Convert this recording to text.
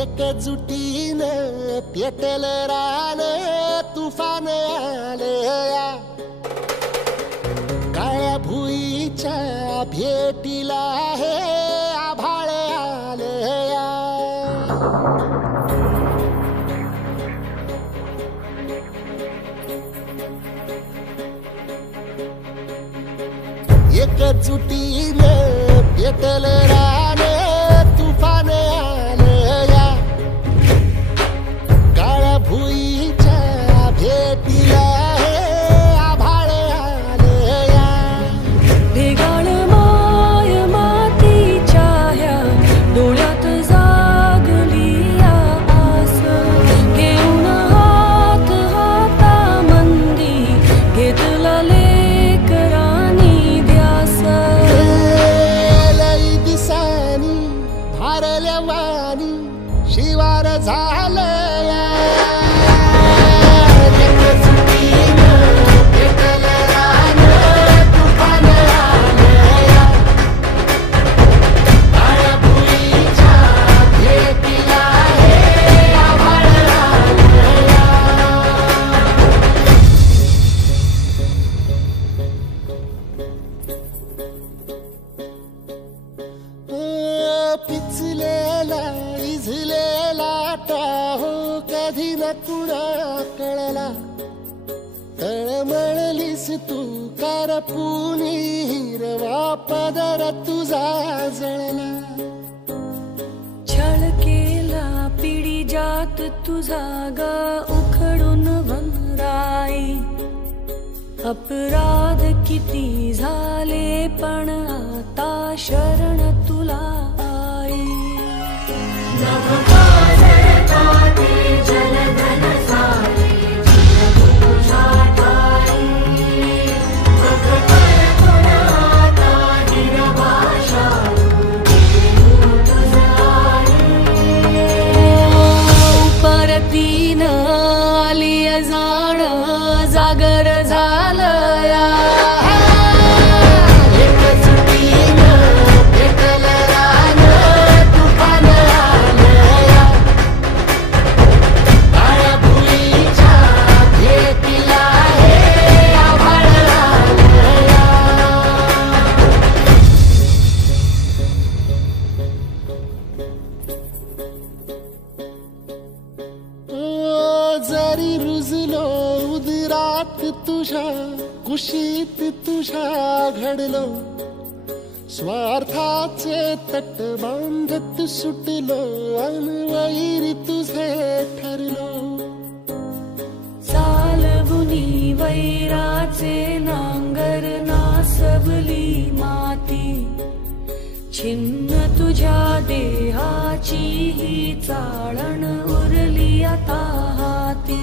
एकजुटीनं पेटल रान तुफान आलया काळ्या भुईच्या भेटीला हे आभाळ आलया एकजुटीनं पेटल रान तुफान आलया काळ्या भुईच्या भेटीला हे आभाळ आलया भेगाळ माय मातीच्या ह्या डोळ्यात जागली आस घेऊन हात हातामंदी घेतला लेकरांनी ध्यास लई दिसानी भारल्या वाणी शिवार झालया पेटल रान तुफान आलया काळ्या भुईच्या भेटीला हे आभाळ आलया पिचलेला इझलेला टाहो कधी न कुणा कळला तळमळलीस तू करपुनी हिरवा पदर तुझा जळला छळ केला पिढी जात तुझा ग उखडून वनराई अपराध किती झाले पण आता शरण तुला आई परतीन आली जाण जागर झालया एकजुटीनं पेटल रान तुफान आलया काळ्या भुईच्या भेटीला हे आभाळ आलया जरी रुजलो उदरात तुझ्या कुशीत तुझ्या घडलो स्वार्थाचे तट बांधत सुटलो अनवैरी तुझे ठरलो चालवुनी वैराचे नांगर नासवली माती छिन्न तुझ्या देहाची ही चाळण उरली आता हाती